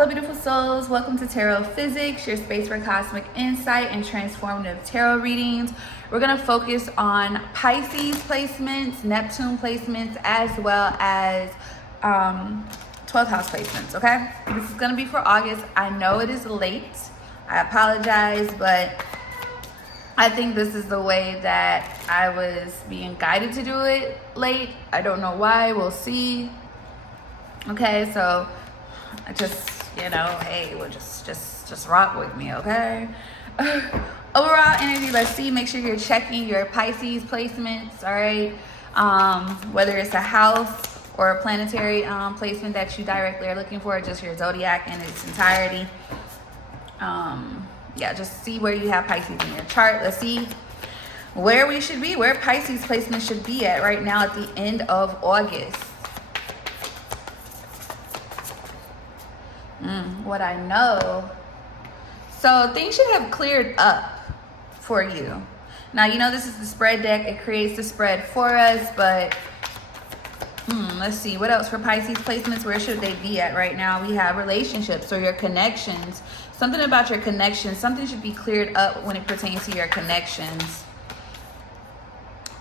Hello beautiful souls, welcome to Tarot Physics, your space for cosmic insight and transformative tarot readings. We're going to focus on Pisces placements, Neptune placements, as well as 12th house placements, okay? This is going to be for August. I know it is late. I apologize, but I think this is the way that I was being guided to do it late. I don't know why. We'll see. Okay, so I just, hey, we'll just rock with me, okay? Overall energy, let's see. Make sure you're checking your Pisces placements, all right? Whether it's a house or a planetary placement that you directly are looking for, just your zodiac in its entirety. Yeah, just see where you have Pisces in your chart. Let's see where we should be, where Pisces placement should be at right now at the end of August. What I know. So things should have cleared up for you. Now, this is the spread deck. It creates the spread for us, but let's see. What else for Pisces placements? Where should they be at right now? We have relationships or your connections. Something about your connections. Something should be cleared up when it pertains to your connections.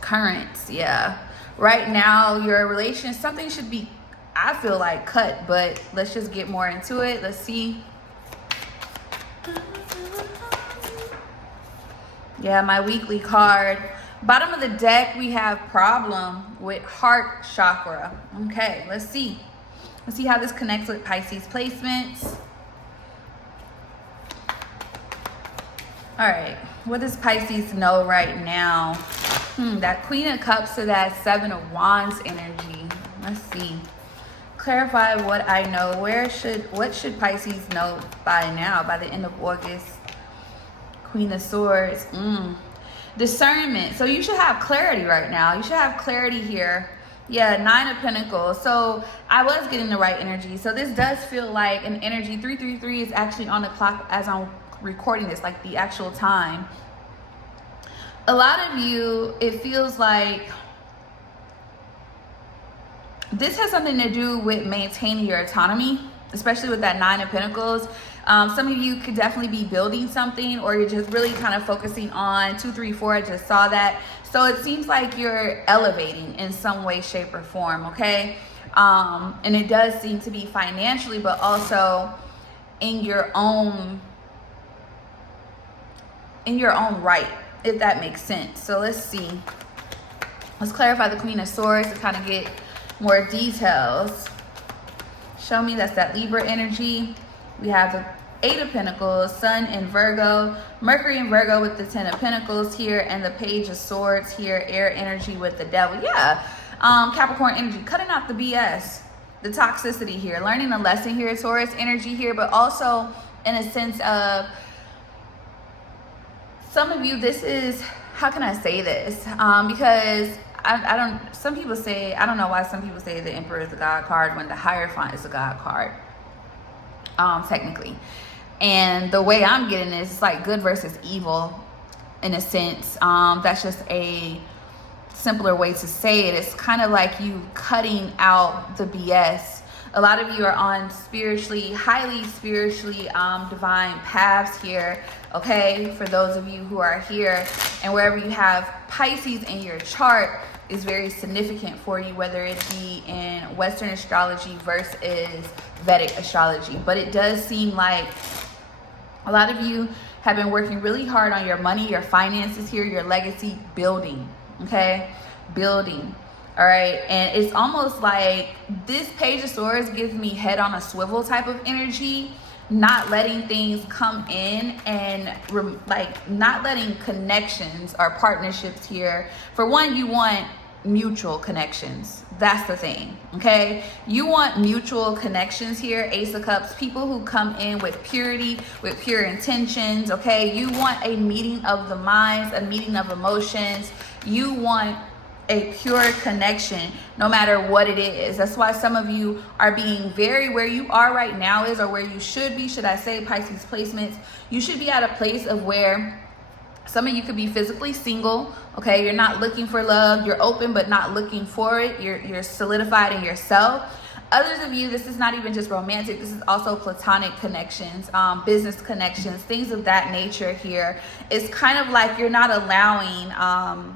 Currents, yeah. Right now, your relations, something should be, I feel like, cut, but let's just get more into it. Let's see. Yeah, my weekly card. Bottom of the deck, we have problem with heart chakra. Okay, let's see. Let's see how this connects with Pisces placements. All right, what does Pisces know right now? That Queen of Cups to that Seven of Wands energy. Let's see. Clarify what I know. What should Pisces know by now, by the end of August? Queen of Swords. Discernment. So you should have clarity right now. You should have clarity here. Yeah, Nine of Pentacles. So I was getting the right energy. So this does feel like an energy. 333 is actually on the clock as I'm recording this, like the actual time. A lot of you, it feels like this has something to do with maintaining your autonomy, especially with that Nine of Pentacles. Some of you could definitely be building something, or you're just really kind of focusing on 2, 3, 4. I just saw that. So it seems like you're elevating in some way, shape, or form, okay? And it does seem to be financially, but also in your own right, if that makes sense. So let's see. Let's clarify the Queen of Swords to kind of get more details. Show me that's that Libra energy. We have the Eight of Pentacles, Sun in Virgo, Mercury in Virgo with the Ten of Pentacles here, and the Page of Swords here, air energy with the Devil. Yeah, Capricorn energy, cutting out the BS, the toxicity here, learning a lesson here, Taurus energy here, but also in a sense of some of you, this is, how can I say this? Because some people say, I don't know why some people say the Emperor is the God card when the Hierophant is the God card, technically. And the way I'm getting this, it's like good versus evil in a sense. That's just a simpler way to say it. It's kind of like you cutting out the BS. A lot of you are on highly spiritually divine paths here, okay? For those of you who are here, and wherever you have Pisces in your chart is very significant for you, whether it be in Western astrology versus Vedic astrology. But it does seem like a lot of you have been working really hard on your money, your finances here, your legacy building, okay? Building. All right, and it's almost like this Page of Swords gives me head on a swivel type of energy, not letting things come in and not letting connections or partnerships here. For one, you want mutual connections. That's the thing, okay? You want mutual connections here, Ace of Cups, people who come in with purity, with pure intentions, okay? You want a meeting of the minds, a meeting of emotions. You want a pure connection, no matter what it is. That's why some of you are being very, where you are right now is, or where you should be, should I say, Pisces placements, you should be at a place of where some of you could be physically single, okay? You're not looking for love. You're open, but not looking for it. You're solidified in yourself. Others of you, this is not even just romantic. This is also platonic connections, business connections, things of that nature here. It's kind of like you're not allowing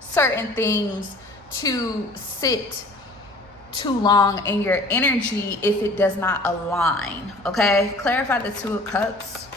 certain things to sit too long in your energy if it does not align. Okay, clarify the Two of Cups.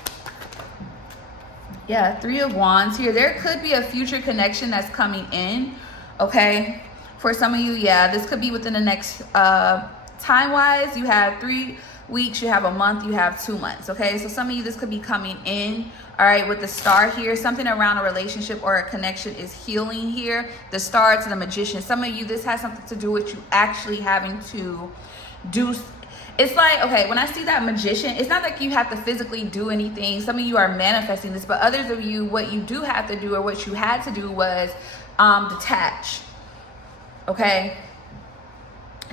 Yeah, Three of Wands here. There could be a future connection that's coming in. Okay, for some of you, yeah, this could be within the next time wise. You have 3 weeks, you have a month, you have 2 months. Okay, so some of you, this could be coming in. All right, with the Star here, something around a relationship or a connection is healing here. The Star to the Magician. Some of you, this has something to do with you actually having to do. It's like, okay, when I see that Magician, it's not like you have to physically do anything. Some of you are manifesting this, but others of you, what you do have to do, or what you had to do, was detach. Okay,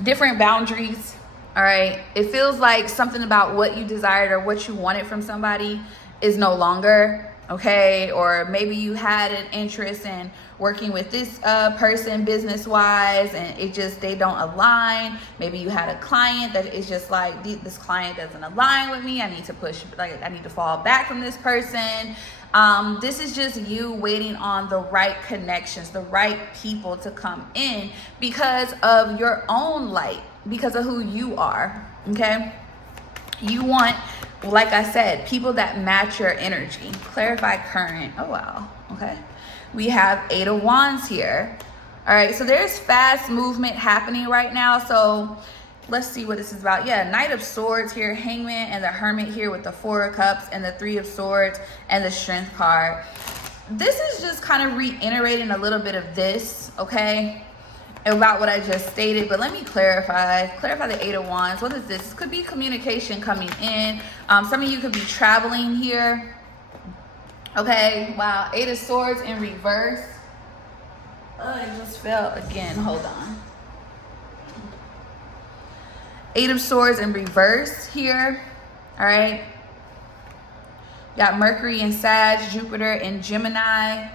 different boundaries. All right, it feels like something about what you desired or what you wanted from somebody is no longer. Okay, or maybe you had an interest in working with this person business wise, and it just, they don't align. Maybe you had a client that is just like, this client doesn't align with me, I need to push, like I need to fall back from this person. This is just you waiting on the right connections, the right people to come in because of your own light, because of who you are. Okay, you want, like I said, people that match your energy. Clarify current. Oh wow. Okay, we have Eight of Wands here. All right, so there's fast movement happening right now. So let's see what this is about. Yeah, Knight of Swords here, Hangman, and the Hermit here with the Four of Cups and the Three of Swords and the Strength card. This is just kind of reiterating a little bit of this, okay, about what I just stated. But let me clarify the Eight of Wands. What is this? This could be communication coming in. Some of you could be traveling here. Okay, wow. Eight of Swords in reverse. It just fell again. Hold on. Eight of Swords in reverse here. All right. Got Mercury in Sag, Jupiter in Gemini,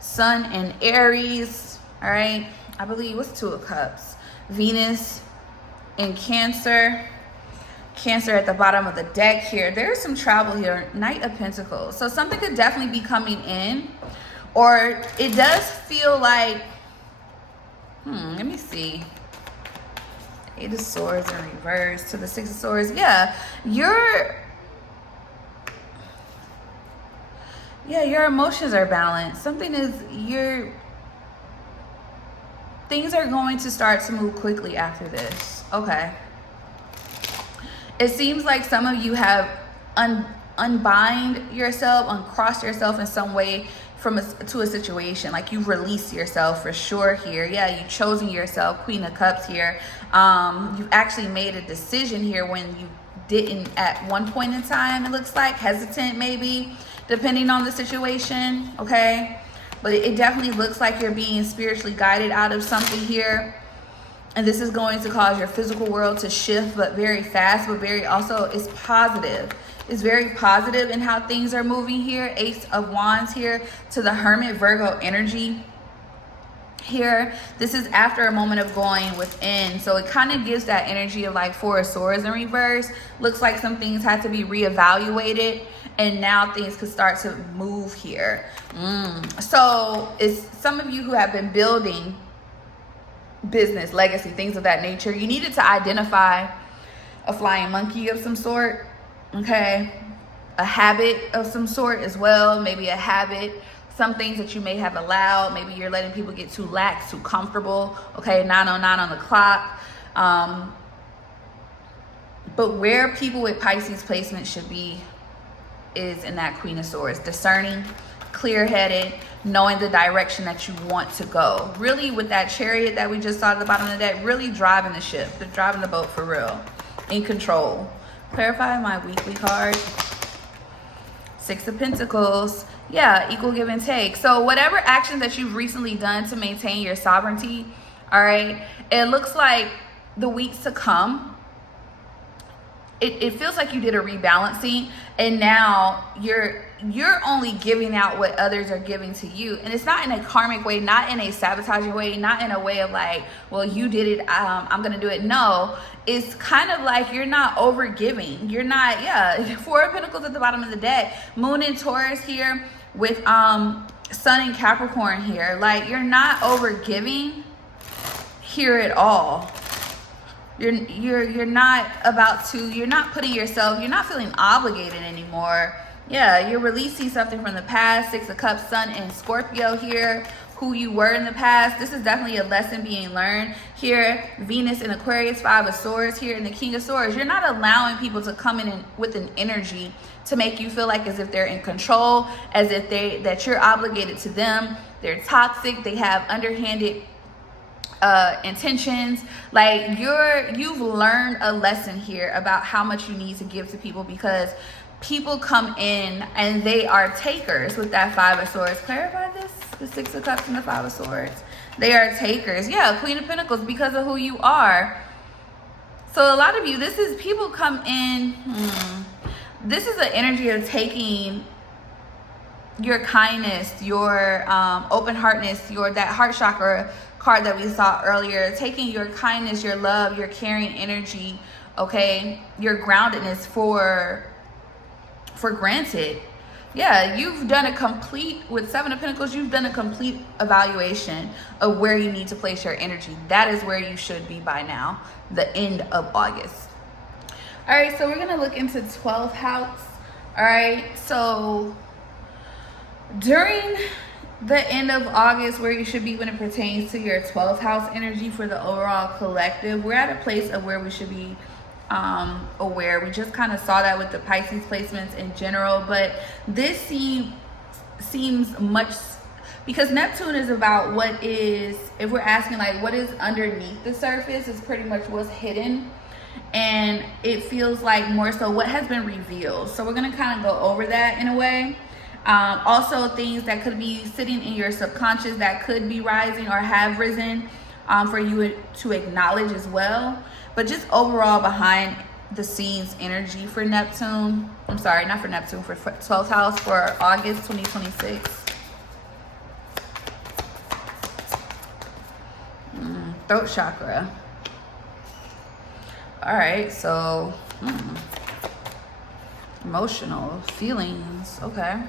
Sun in Aries. All right. I believe, what's Two of Cups? Venus in Cancer. Cancer at the bottom of the deck here. There's some travel here. Knight of Pentacles. So something could definitely be coming in. Or it does feel like, let me see. Eight of Swords in reverse to the Six of Swords. Yeah, your emotions are balanced. Something is, things are going to start to move quickly after this. Okay. It seems like some of you have unbind yourself, uncrossed yourself in some way to a situation. Like you've released yourself for sure here. Yeah, you've chosen yourself. Queen of Cups here. You've actually made a decision here when you didn't at one point in time, it looks like. Hesitant maybe, depending on the situation. Okay. But it definitely looks like you're being spiritually guided out of something here. And this is going to cause your physical world to shift, but very fast, but very also, it's positive. It's very positive in how things are moving here. Ace of Wands here to the Hermit, Virgo energy here. This is after a moment of going within. So it kind of gives that energy of like Four of Swords in reverse. Looks like some things had to be reevaluated. And now things could start to move here. So it's some of you who have been building business, legacy, things of that nature. You needed to identify a flying monkey of some sort. Okay. A habit of some sort as well. Maybe a habit. Some things that you may have allowed. Maybe you're letting people get too lax, too comfortable. Okay. 9:09 on the clock. But where people with Pisces placement should be is in that Queen of Swords. Discerning, clear-headed, knowing the direction that you want to go. Really, with that Chariot that we just saw at the bottom of the deck, really driving the ship, driving the boat for real. In control. Clarify my weekly card. Six of Pentacles. Yeah, equal give and take. So whatever action that you've recently done to maintain your sovereignty, all right, it looks like the weeks to come, it feels like you did a rebalancing, and now you're only giving out what others are giving to you. And it's not in a karmic way, not in a sabotaging way, not in a way of like, well, you did it, I'm gonna do it. No, it's kind of like you're not over giving. You're not, yeah. Four of Pentacles at the bottom of the deck, Moon in Taurus here with Sun in Capricorn here. Like, you're not over giving here at all. You're not about to, you're not putting yourself, you're not feeling obligated anymore. Yeah, you're releasing something from the past. Six of Cups, Sun in Scorpio here, who you were in the past. This is definitely a lesson being learned here. Venus in Aquarius, Five of Swords here, and the King of Swords. You're not allowing people to come in with an energy to make you feel like as if they're in control, as if that you're obligated to them. They're toxic, they have underhanded intentions. Like, you've learned a lesson here about how much you need to give to people, because people come in and they are takers with that Five of Swords. Clarify this, the Six of Cups and the Five of Swords. They are takers. Yeah, Queen of Pentacles, because of who you are. So a lot of you, this is people come in, this is the energy of taking your kindness, your open heartness, that heart chakra card that we saw earlier, taking your kindness, your love, your caring energy, okay, your groundedness for granted. Yeah, you've done a complete, with Seven of Pentacles, you've done a complete evaluation of where you need to place your energy. That is where you should be by now, the end of August. All right, so we're gonna look into 12th house. All right, so during the end of August, where you should be when it pertains to your 12th house energy for the overall collective, we're at a place of where we should be aware. We just kind of saw that with the Pisces placements in general, but this seems much, because Neptune is about what is, if we're asking like what is underneath the surface, is pretty much what's hidden, and it feels like more so what has been revealed. So we're going to kind of go over that in a way. Also things that could be sitting in your subconscious that could be rising or have risen for you to acknowledge as well. But just overall behind the scenes energy for Neptune. I'm sorry, not for Neptune, for 12th house for August 2026. Throat chakra. All right, so emotional feelings. Okay.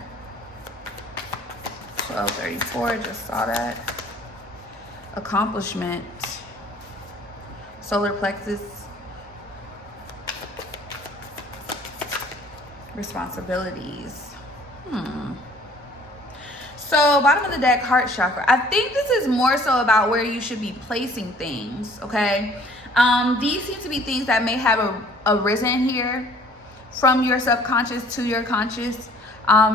1234, just saw that. Accomplishment. Solar plexus. Responsibilities. So bottom of the deck, heart chakra. I think this is more so about where you should be placing things, okay? These seem to be things that may have arisen here from your subconscious to your conscious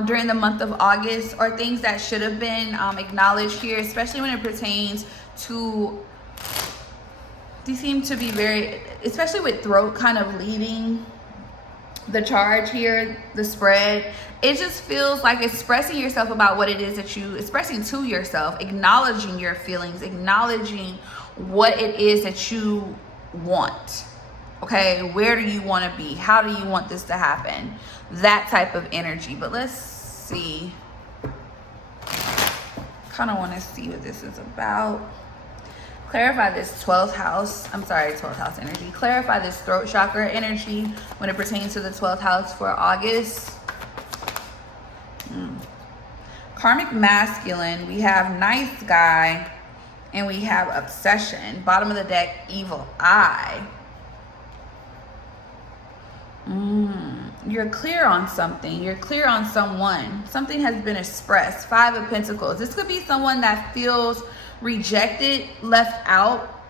during the month of August, or things that should have been acknowledged here, especially when it pertains to, these seem to be very, especially with throat kind of leading the charge here, the spread. It just feels like expressing yourself about what it is that you, expressing to yourself, acknowledging your feelings, acknowledging what it is that you want. Okay, where do you want to be? How do you want this to happen? That type of energy. But let's see. Kind of want to see what this is about. Clarify this 12th house. I'm sorry, 12th house energy. Clarify this throat chakra energy when it pertains to the 12th house for August. Karmic masculine. We have nice guy. And we have obsession. Bottom of the deck, evil eye. You're clear on something. You're clear on someone. Something has been expressed. Five of Pentacles. This could be someone that feels rejected, left out.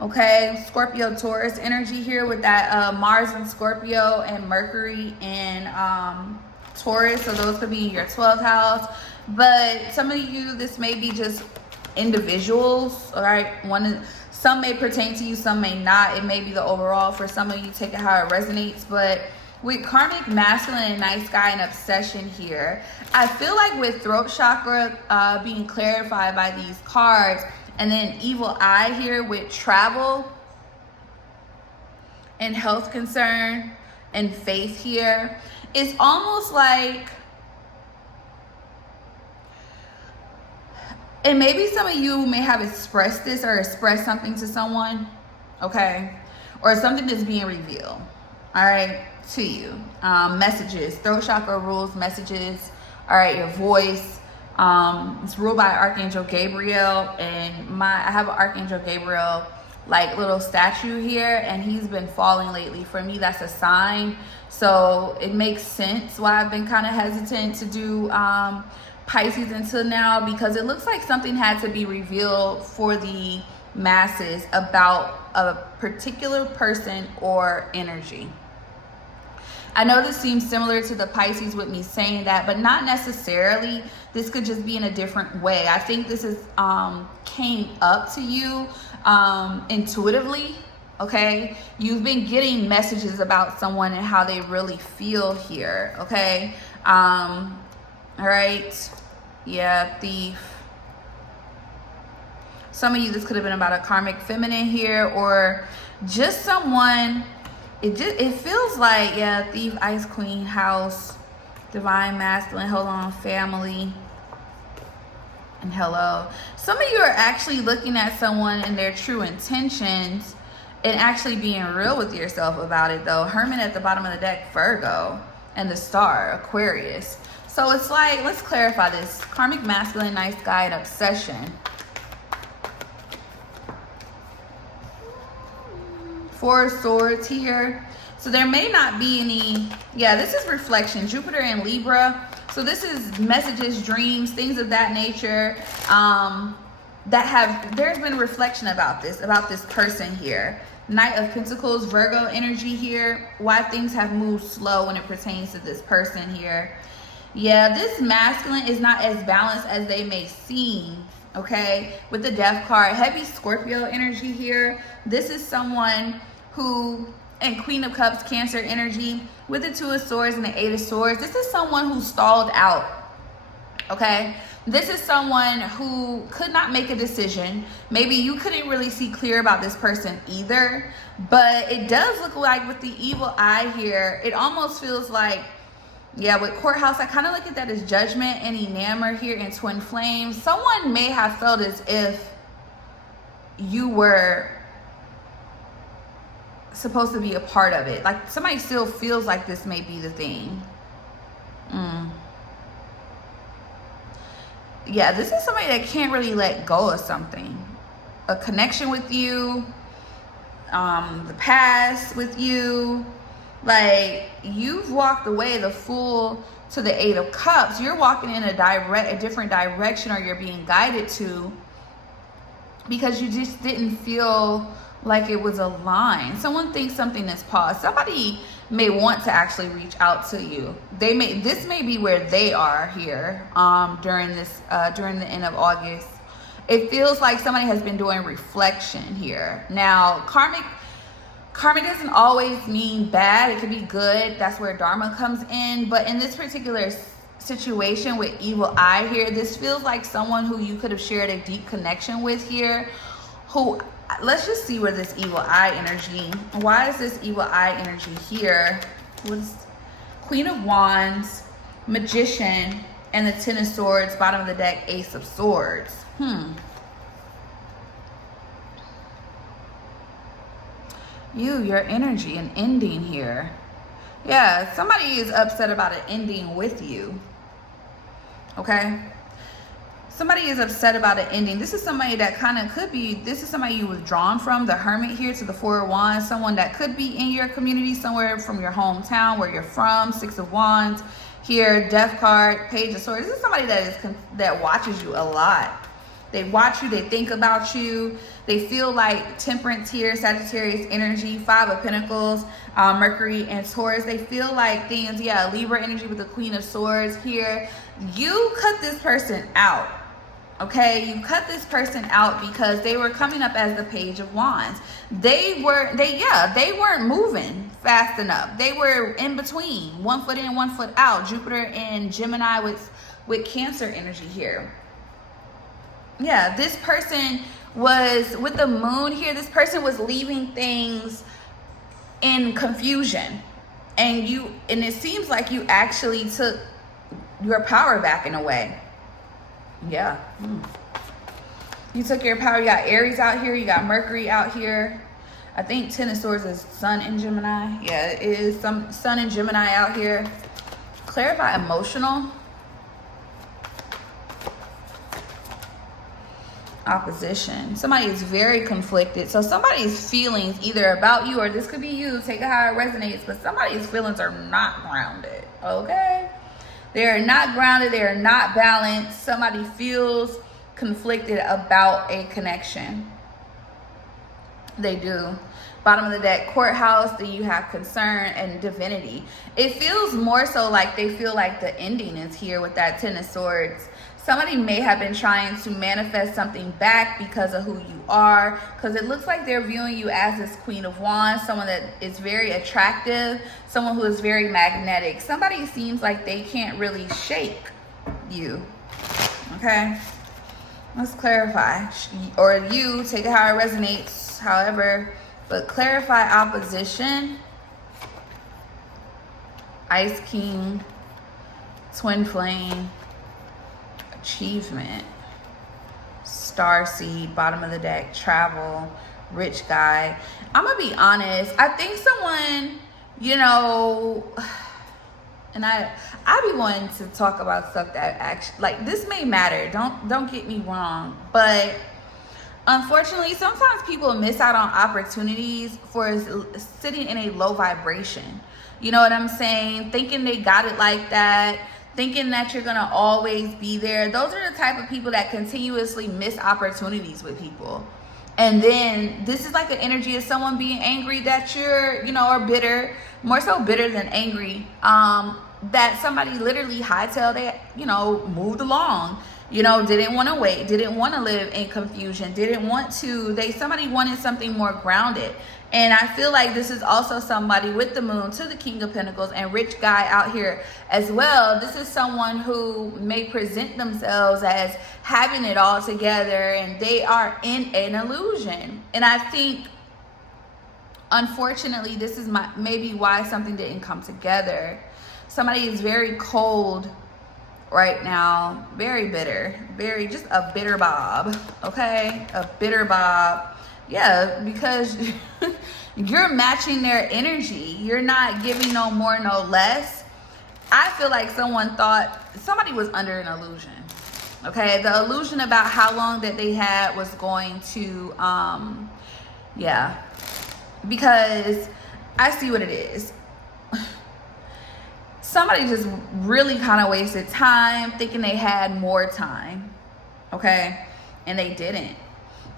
Okay, Scorpio Taurus energy here with that Mars in Scorpio and Mercury in Taurus. So those could be your 12th house. But some of you, this may be just individuals. All right, some may pertain to you, some may not. It may be the overall. For some of you, take it how it resonates. But with karmic masculine and nice guy and obsession here, I feel like with throat chakra being clarified by these cards, and then evil eye here with travel, and health concern and faith here. It's almost like, and maybe some of you may have expressed this or expressed something to someone, okay? Or something that's being revealed, all right, to you. Messages, throat chakra rules messages, all right, your voice. It's ruled by Archangel Gabriel, and I have an Archangel Gabriel like little statue here, and he's been falling lately. For me, that's a sign. So it makes sense why I've been kind of hesitant to do Pisces until now, because it looks like something had to be revealed for the masses about a particular person or energy. I know this seems similar to the Pisces with me saying that, but not necessarily. This could just be in a different way. I think this is came up to you intuitively, okay? You've been getting messages about someone and how they really feel here, okay? All right, yeah, Thief. Some of you, this could have been about a karmic feminine here, or just someone. It feels like, yeah, Thief, Ice Queen, House, Divine Masculine, hold on, Family, and Hello. Some of you are actually looking at someone and their true intentions and actually being real with yourself about it, though. Hermit at the bottom of the deck, Virgo, and the Star, Aquarius. So it's like, let's clarify this. Karmic Masculine, Nice Guy, and Obsession. Four of Swords here. So there may not be any, yeah, this is reflection. Jupiter and Libra. So this is messages, dreams, things of that nature. There's been reflection about this person here. Knight of Pentacles, Virgo energy here. Why things have moved slow when it pertains to this person here. Yeah, this masculine is not as balanced as they may seem. Okay, with the Death card, heavy Scorpio energy here. This is someone who, and Queen of Cups, Cancer energy, with the Two of Swords and the Eight of Swords. This is someone who stalled out, okay? This is someone who could not make a decision. Maybe you couldn't really see clear about this person either, but it does look like with the evil eye here, it almost feels like, yeah, with Courthouse, I kind of look at that as Judgment and Enamor here in Twin Flames. Someone may have felt as if you were supposed to be a part of it. Like somebody still feels like this may be the thing. Yeah, this is somebody that can't really let go of something. A connection with you, the past with you. Like you've walked away the Fool to the Eight of Cups. You're walking in a different direction, or you're being guided to, because you just didn't feel like it was aligned. Someone thinks something is paused. Somebody may want to actually reach out to you. This may be where they are here during the end of August. It feels like somebody has been doing reflection here. Now, karmic doesn't always mean bad. It could be good. That's where Dharma comes in. But in this particular situation with evil eye here, this feels like someone who you could have shared a deep connection with here, who, let's just see where this evil eye energy, why is this evil eye energy here? What's Queen of Wands, Magician, and the Ten of Swords, bottom of the deck, Ace of Swords. Your energy, an ending here. Yeah, somebody is upset about an ending with you. Okay? Somebody is upset about an ending. This is somebody that kind of could be, this is somebody you withdrawn from, the Hermit here to the Four of Wands. Someone that could be in your community, somewhere from your hometown, where you're from. Six of Wands here, Death card, Page of Swords. This is somebody that watches you a lot. They watch you, they think about you. They feel like Temperance here, Sagittarius energy, Five of Pentacles, Mercury and Taurus. They feel like things, yeah, Libra energy with the Queen of Swords here. You cut this person out, okay? You cut this person out because they were coming up as the Page of Wands. They weren't moving fast enough. They were in between, 1 foot in, 1 foot out. Jupiter and Gemini with Cancer energy here. Yeah, this person was with the Moon here. This person was leaving things in confusion. And it seems like you actually took your power back in a way. Yeah. You took your power. You got Aries out here. You got Mercury out here. I think Ten of Swords is Sun in Gemini. Yeah, it is some Sun in Gemini out here. Clarify emotional. Opposition. Somebody is very conflicted. So somebody's feelings either about you, or this could be you, take it how it resonates, but somebody's feelings are not grounded. Okay? They are not grounded. They are not balanced. Somebody feels conflicted about a connection. They do. Bottom of the deck, courthouse. Then you have concern and divinity. It feels more so like they feel like the ending is here with that Ten of Swords. Somebody may have been trying to manifest something back because of who you are, because it looks like they're viewing you as this Queen of Wands, someone that is very attractive, someone who is very magnetic. Somebody seems like they can't really shake you. Okay? Let's clarify. Or you, take it how it resonates, however, but clarify opposition. Ice King, Twin Flame, achievement, Starseed, bottom of the deck, travel, rich guy. I'm gonna be honest, I think someone, you know, and I be wanting to talk about stuff that actually, like, this may matter, don't get me wrong, but unfortunately sometimes people miss out on opportunities for sitting in a low vibration. You know what I'm saying? Thinking they got it like that, thinking that you're gonna always be there. Those are the type of people that continuously miss opportunities with people. And then this is like an energy of someone being angry that you're, you know, or bitter, more so bitter than angry, that somebody literally hightailed it, you know, moved along, you know, didn't want to wait, didn't want to live in confusion, didn't want to, somebody wanted something more grounded. And I feel like this is also somebody with the moon to the King of Pentacles and rich guy out here as well. This is someone who may present themselves as having it all together, and they are in an illusion. And I think, unfortunately, this is maybe why something didn't come together. Somebody is very cold right now, very bitter, very just a bitter Bob, okay? A bitter Bob. Yeah, because you're matching their energy. You're not giving no more, no less. I feel like someone thought somebody was under an illusion. Okay, the illusion about how long that they had was going to, yeah, because I see what it is. Somebody just really kind of wasted time thinking they had more time, okay, and they didn't.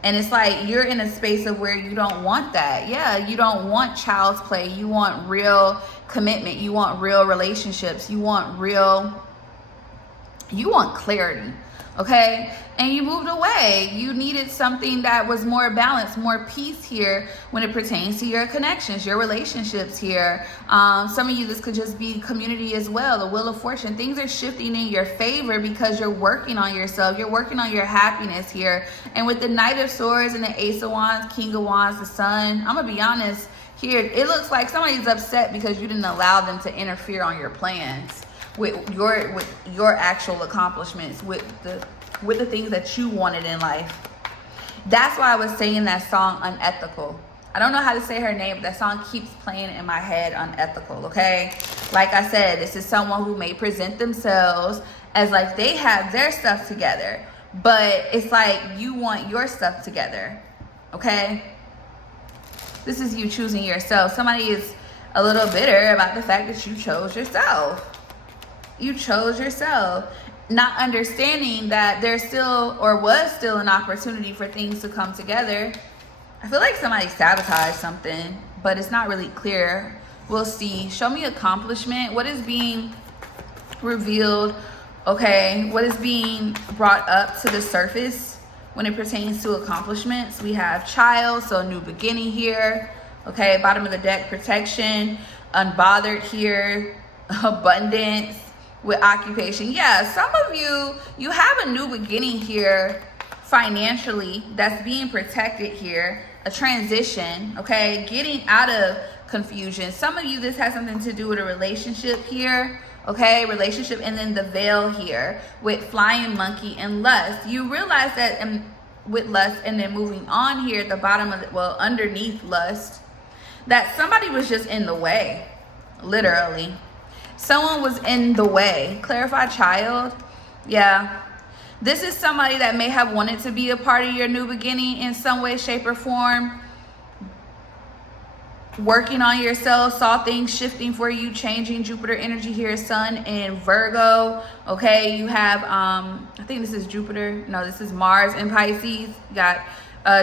And it's like you're in a space of where you don't want that. Yeah, you don't want child's play. You want real commitment. You want real relationships. You want clarity, okay? And you moved away. You needed something that was more balanced, more peace here when it pertains to your connections, your relationships here. Some of you, this could just be community as well, the Wheel of Fortune. Things are shifting in your favor because you're working on yourself. You're working on your happiness here. And with the Knight of Swords and the Ace of Wands, King of Wands, the Sun, I'm going to be honest here, it looks like somebody's upset because you didn't allow them to interfere on your plans, with your actual accomplishments, with the things that you wanted in life. That's why I was saying that song Unethical. I don't know how to say her name, but that song keeps playing in my head, Unethical, okay? Like I said, this is someone who may present themselves as like they have their stuff together, but it's like you want your stuff together, okay? This is you choosing yourself. Somebody is a little bitter about the fact that you chose yourself. You chose yourself, not understanding that there's still, or was still, an opportunity for things to come together. I feel like somebody sabotaged something, but it's not really clear. We'll see. Show me accomplishment. What is being revealed? Okay, what is being brought up to the surface when it pertains to accomplishments? We have child, so a new beginning here. Okay, bottom of the deck, protection, unbothered here, abundance. With occupation, yeah, some of you have a new beginning here financially that's being protected here, a transition, okay, getting out of confusion. Some of you, this has something to do with a relationship here. Okay, relationship, and then the veil here with flying monkey and lust. You realize that with lust, and then moving on here at the bottom of well, underneath lust, that somebody was just in the way. Literally, someone was in the way. Clarify, child. Yeah, this is somebody that may have wanted to be a part of your new beginning in some way, shape, or form. Working on yourself, saw things shifting for you, changing. Jupiter energy here, Sun in Virgo. Okay, you have I think this is Jupiter. No, this is Mars in Pisces. You got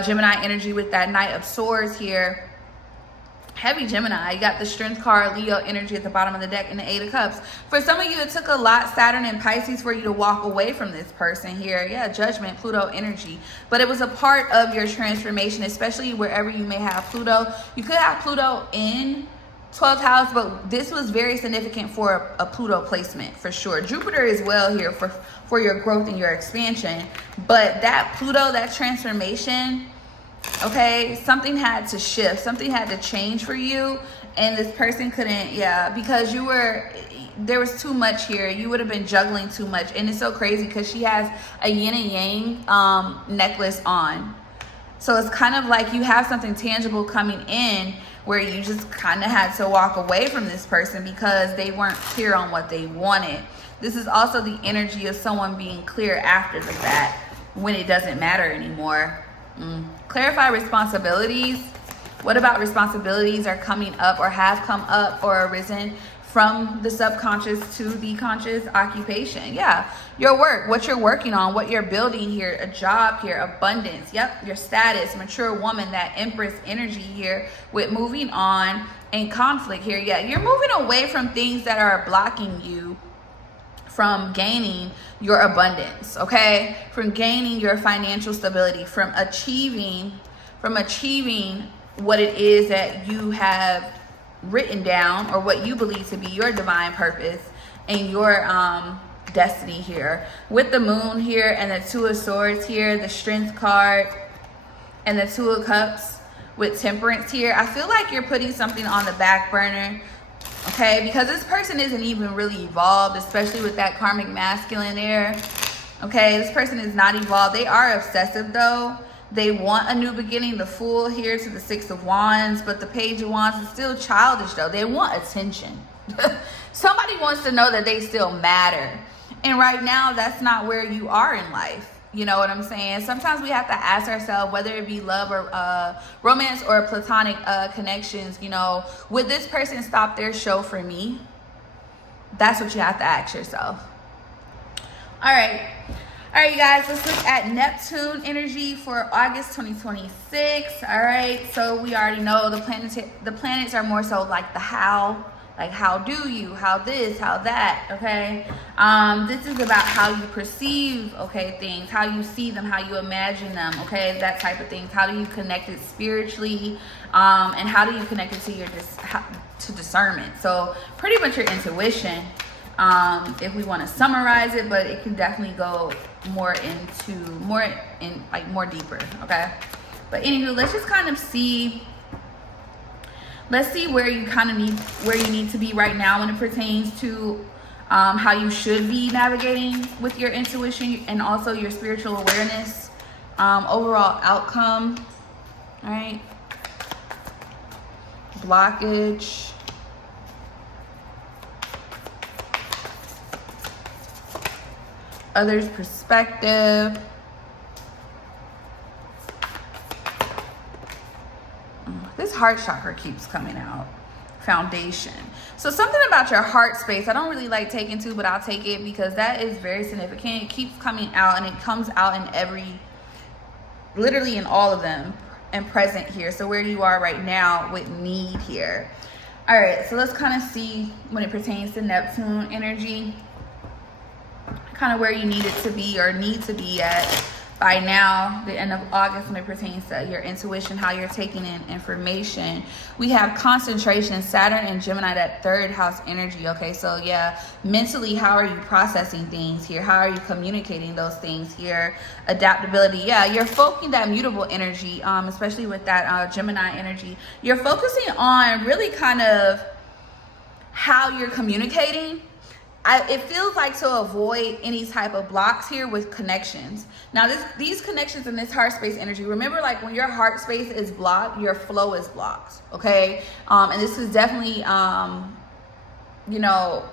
Gemini energy with that Knight of Swords here. Heavy Gemini. You got the Strength card, Leo energy at the bottom of the deck, and the Eight of Cups. For some of you, it took a lot, Saturn and Pisces, for you to walk away from this person here. Yeah, Judgment, Pluto energy. But it was a part of your transformation, especially wherever you may have Pluto. You could have Pluto in 12th house, but this was very significant for a Pluto placement for sure. Jupiter as well here for your growth and your expansion. But that Pluto, that transformation, okay, something had to shift, something had to change for you, and this person couldn't, yeah, because there was too much here. You would have been juggling too much. And it's so crazy because she has a yin and yang necklace on, so it's kind of like you have something tangible coming in where you just kind of had to walk away from this person because they weren't clear on what they wanted. This is also the energy of someone being clear after the fact when it doesn't matter anymore. Clarify responsibilities. What about responsibilities are coming up or have come up or arisen from the subconscious to the conscious? Occupation. Yeah, your work, what you're working on, what you're building here, a job here, abundance. Yep, your status, mature woman, that Empress energy here with moving on and conflict here. Yeah, you're moving away from things that are blocking you from gaining your abundance, okay? From gaining your financial stability, from achieving what it is that you have written down or what you believe to be your divine purpose and your destiny here. With the Moon here and the Two of Swords here, the Strength card, and the Two of Cups with Temperance here, I feel like you're putting something on the back burner. Okay, because this person isn't even really evolved, especially with that karmic masculine there. Okay, this person is not evolved. They are obsessive though. They want a new beginning. The Fool here to the Six of Wands, but the Page of Wands is still childish though. They want attention. Somebody wants to know that they still matter. And right now, that's not where you are in life. You know what I'm saying? Sometimes we have to ask ourselves, whether it be love or romance or platonic connections, you know, would this person stop their show for me? That's what you have to ask yourself. All right, you guys, let's look at Neptune energy for August 2026. All right, so we already know the planets are more so like the how. Like, how do you, how this, how that, okay? This is about how you perceive, okay, things, how you see them, how you imagine them, okay? That type of things. How do you connect it spiritually? And how do you connect it to your discernment? So pretty much your intuition, if we want to summarize it, but it can definitely go more deeper, okay? But anywho, let's just kind of see. Let's see where you need to be right now when it pertains to how you should be navigating with your intuition and also your spiritual awareness. Overall outcome. All right. Blockage. Others' perspective. This heart chakra keeps coming out. Foundation. So something about your heart space, I don't really like taking to, but I'll take it because that is very significant. It keeps coming out, and it comes out in literally in all of them, and present here. So where you are right now with need here. All right, so let's kind of see when it pertains to Neptune energy, kind of where you need it to be or need to be at. by now, the end of August, when it pertains to your intuition, how you're taking in information. We have concentration, Saturn and Gemini, that third house energy. Okay, so yeah, mentally, how are you processing things here? How are you communicating those things here? Adaptability, yeah, you're focusing that mutable energy, especially with that Gemini energy. You're focusing on really kind of how you're communicating. It feels like to avoid any type of blocks here with connections. Now, these connections in this heart space energy, remember, like when your heart space is blocked, your flow is blocked, okay? And this is definitely, you know,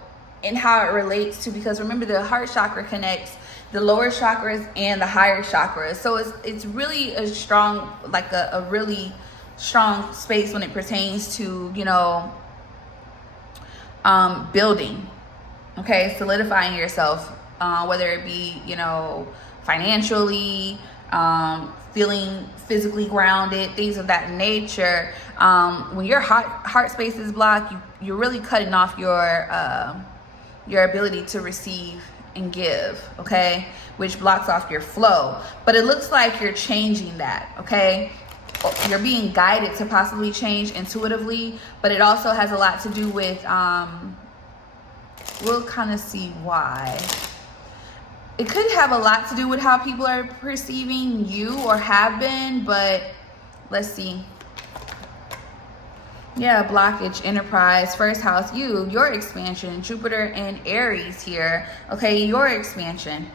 in how it relates to, because remember, the heart chakra connects the lower chakras and the higher chakras. So it's really a strong, like a really strong space when it pertains to, you know, building. Okay, solidifying yourself, whether it be, you know, financially, feeling physically grounded, things of that nature. When your heart space is blocked, you're really cutting off your ability to receive and give, okay, which blocks off your flow. But it looks like you're changing that, okay? You're being guided to possibly change intuitively, but it also has a lot to do with we'll kind of see why. It could have a lot to do with how people are perceiving you or have been, but let's see. Yeah, blockage, enterprise, first house, your expansion, Jupiter and Aries here. Okay, your expansion.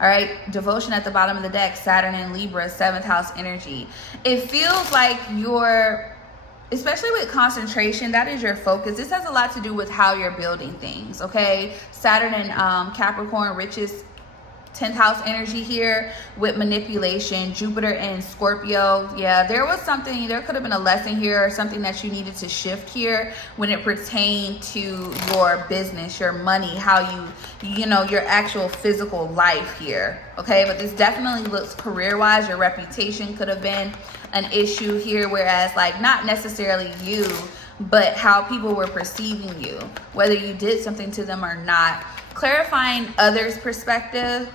All right, devotion at the bottom of the deck, Saturn and Libra, seventh house energy. It feels like you're, especially with concentration, that is your focus. This has a lot to do with how you're building things, okay? Saturn and Capricorn, riches, 10th house energy here with manipulation, Jupiter and Scorpio. Yeah, there was something, there could have been a lesson here or something that you needed to shift here when it pertained to your business, your money, how you know, your actual physical life here, okay? But this definitely looks career-wise, your reputation could have been an issue here, whereas like not necessarily you, but how people were perceiving you, whether you did something to them or not. Clarifying others' perspective.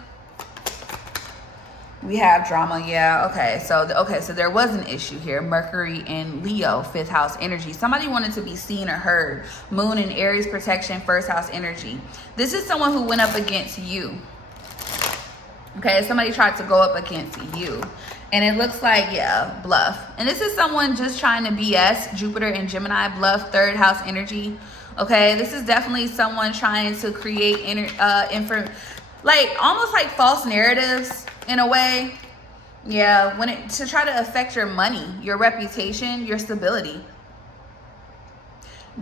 We have drama, yeah, okay. So there was an issue here. Mercury and Leo, fifth house energy. Somebody wanted to be seen or heard. Moon and Aries, protection, first house energy. This is someone who went up against you. Okay, somebody tried to go up against you. And it looks like, yeah, bluff. And this is someone just trying to BS, Jupiter and Gemini, bluff, third house energy. Okay, this is definitely someone trying to create like almost like false narratives in a way. Yeah, to try to affect your money, your reputation, your stability.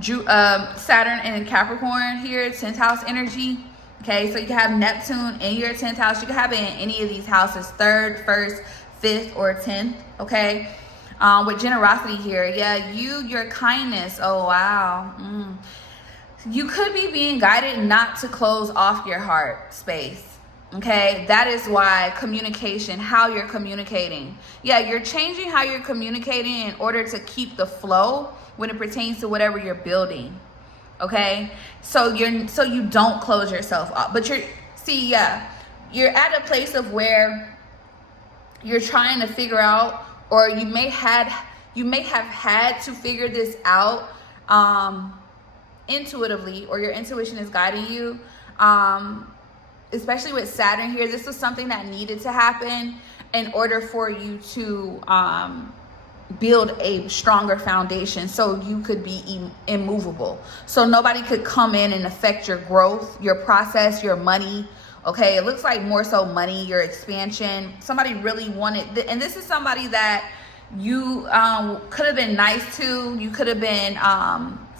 Saturn and Capricorn here, 10th house energy. Okay, so you can have Neptune in your 10th house. You can have it in any of these houses, 3rd, 1st, 5th, or 10th, okay? With generosity here, yeah, your kindness, oh wow. You could be being guided not to close off your heart space, okay? That is why communication, how you're communicating. Yeah, you're changing how you're communicating in order to keep the flow when it pertains to whatever you're building, okay? So you don't close yourself off. But you're at a place of where you're trying to figure out, or you may have had to figure this out intuitively, or your intuition is guiding you, especially with Saturn here. This was something that needed to happen in order for you to build a stronger foundation, so you could be immovable, so nobody could come in and affect your growth, your process, your money. Okay, it looks like more so money, your expansion. Somebody really wanted, and this is somebody that you could have been nice to, you could have been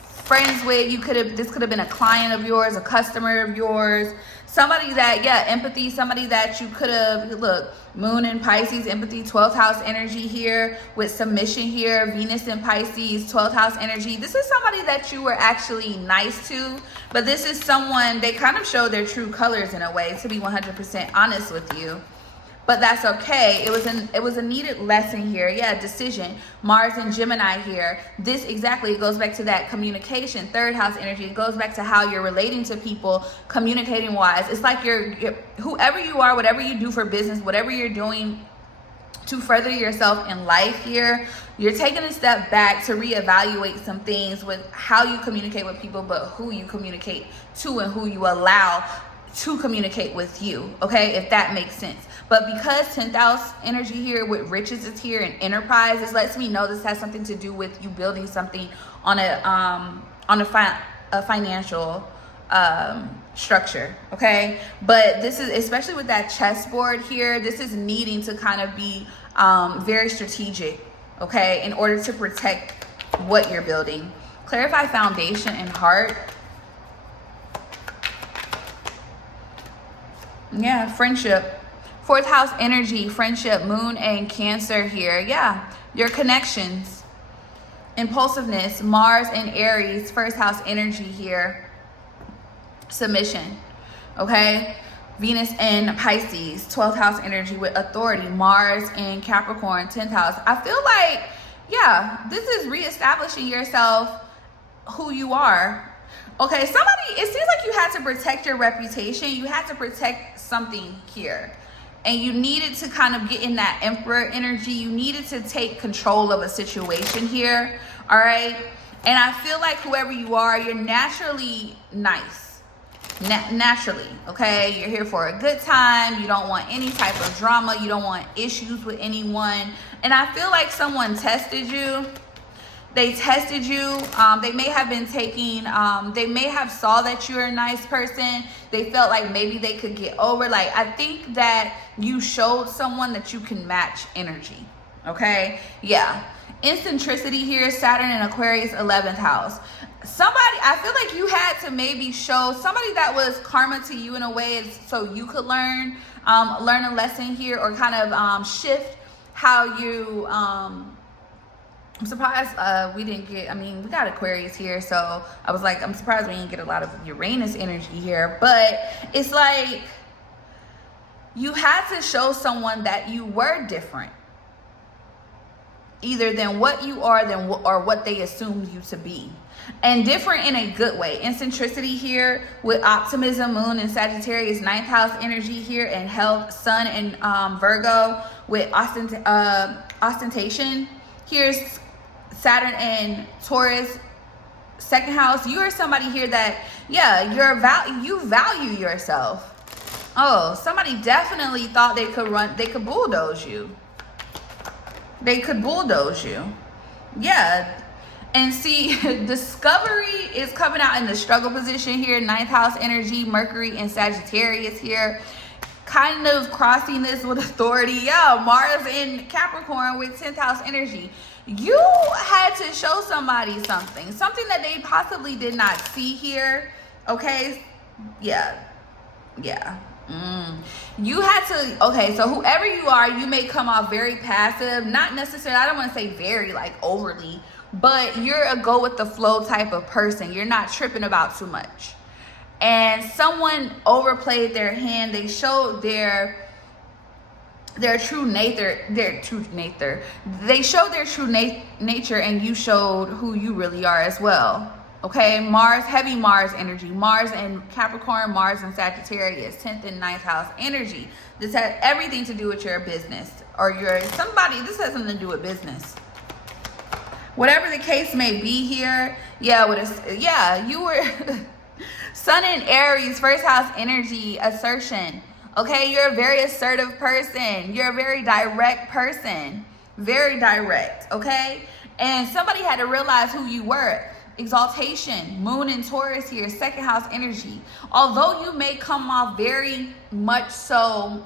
friends with, this could have been a client of yours, a customer of yours, somebody that, yeah, empathy, somebody that you could have, look, Moon in Pisces, empathy, 12th house energy here with submission here, Venus in Pisces, 12th house energy. This is somebody that you were actually nice to, but this is someone, they kind of show their true colors in a way, to be 100% honest with you. but that's okay. It was a needed lesson here. Yeah, decision. Mars and Gemini here. This exactly, it goes back to that communication, third house energy. It goes back to how you're relating to people, communicating wise. It's like you're whoever you are, whatever you do for business, whatever you're doing to further yourself in life here, you're taking a step back to reevaluate some things with how you communicate with people, but who you communicate to and who you allow to communicate with you, okay, if that makes sense. But because 10th house energy here with riches is here and enterprise, this lets me know this has something to do with you building something on a financial structure, okay? But this is, especially with that chessboard here, this is needing to kind of be very strategic, okay, in order to protect what you're building. Clarify foundation and heart. Yeah, friendship. Fourth house energy, friendship, moon and Cancer here. Yeah, your connections, impulsiveness, Mars and Aries, first house energy here. Submission, okay? Venus and Pisces, 12th house energy with authority, Mars and Capricorn, 10th house. I feel like, yeah, this is reestablishing yourself, who you are. Okay, it seems like you had to protect your reputation. You had to protect something here. And you needed to kind of get in that Emperor energy. You needed to take control of a situation here, all right? And I feel like whoever you are, you're naturally nice. Naturally, okay? You're here for a good time. You don't want any type of drama. You don't want issues with anyone. And I feel like someone tested you. They tested you. They may have been taking, they may have saw that you're a nice person. They felt like maybe they could get over. Like, I think that you showed someone that you can match energy. Okay? Yeah. Eccentricity here, Saturn and Aquarius, 11th house. Somebody, I feel like you had to maybe show somebody that was karma to you in a way so you could learn a lesson here, or kind of shift how you, I'm surprised we didn't get, we got Aquarius here, so I was like, I'm surprised we didn't get a lot of Uranus energy here. But it's like you had to show someone that you were different, either than what you are or what they assumed you to be. And different in a good way. Eccentricity here with optimism, moon and Sagittarius, 9th house energy here, and health, sun and Virgo with ostentation. Here's Saturn and Taurus, 2nd house. You are somebody here that, yeah, you value yourself. Oh, somebody definitely thought they could bulldoze you. They could bulldoze you. Yeah. And see, discovery is coming out in the struggle position here. 9th house energy, Mercury and Sagittarius here. Kind of crossing this with authority. Yeah, Mars in Capricorn with 10th house energy. You had to show somebody something that they possibly did not see here. Okay? Yeah. You had to, okay, so whoever you are, you may come off very passive. Not necessarily, I don't want to say very, like, overly, but you're a go with the flow type of person. You're not tripping about too much. And someone overplayed their hand. They showed their true nature. They showed their true nature, and you showed who you really are as well. Okay, Mars, heavy Mars energy. Mars and Capricorn, Mars and Sagittarius, 10th and 9th house energy. This has everything to do with your business, or this has something to do with business. Whatever the case may be here, you were Sun in Aries, first house energy, assertion. Okay, you're a very assertive person. You're a very direct person. Very direct, okay? And somebody had to realize who you were. Exaltation, moon and Taurus here, 2nd house energy. Although you may come off very much so,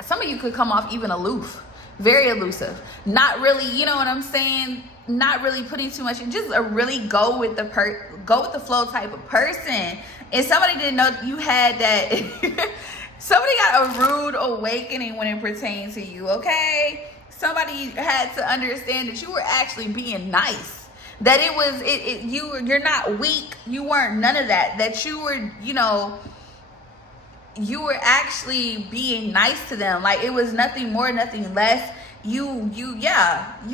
some of you could come off even aloof. Very elusive. Not really, you know what I'm saying? Not really putting too much in. Just a really go with the flow type of person. And somebody didn't know you had that. Somebody got a rude awakening when it pertains to you, okay? Somebody had to understand that you were actually being nice. That it was, you're not weak. You weren't none of that. That you were, you were actually being nice to them. Like, it was nothing more, nothing less. You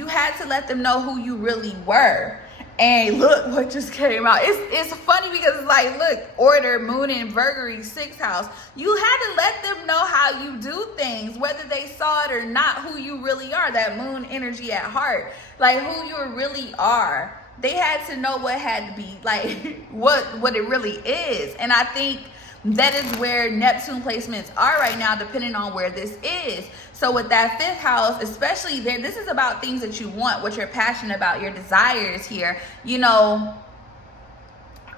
had to let them know who you really were. And look what just came out. It's funny because it's like, look, order, moon and Virgo, sixth house. You had to let them know how you do things, whether they saw it or not, who you really are. That moon energy at heart, like who you really are. They had to know what had to be, like what it really is. And I think that is where Neptune placements are right now, depending on where this is. So with that fifth house, especially there, this is about things that you want, what you're passionate about, your desires here. You know,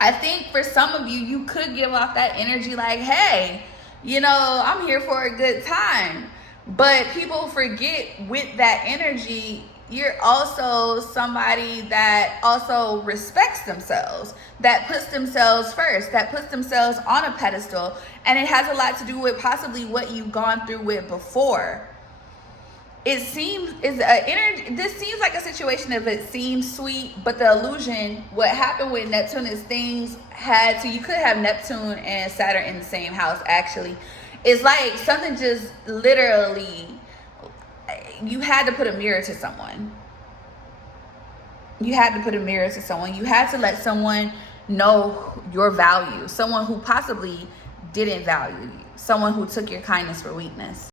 I think for some of you, you could give off that energy like, hey, you know, I'm here for a good time. But people forget with that energy, you're also somebody that also respects themselves, that puts themselves first, that puts themselves on a pedestal. And it has a lot to do with possibly what you've gone through with before. It seems this seems like a situation if it seems sweet, but the illusion, what happened with Neptune is things had to, you could have Neptune and Saturn in the same house actually. It's like something just literally, you had to put a mirror to someone. You had to put a mirror to someone. You had to let someone know your value. Someone who possibly didn't value you. Someone who took your kindness for weakness.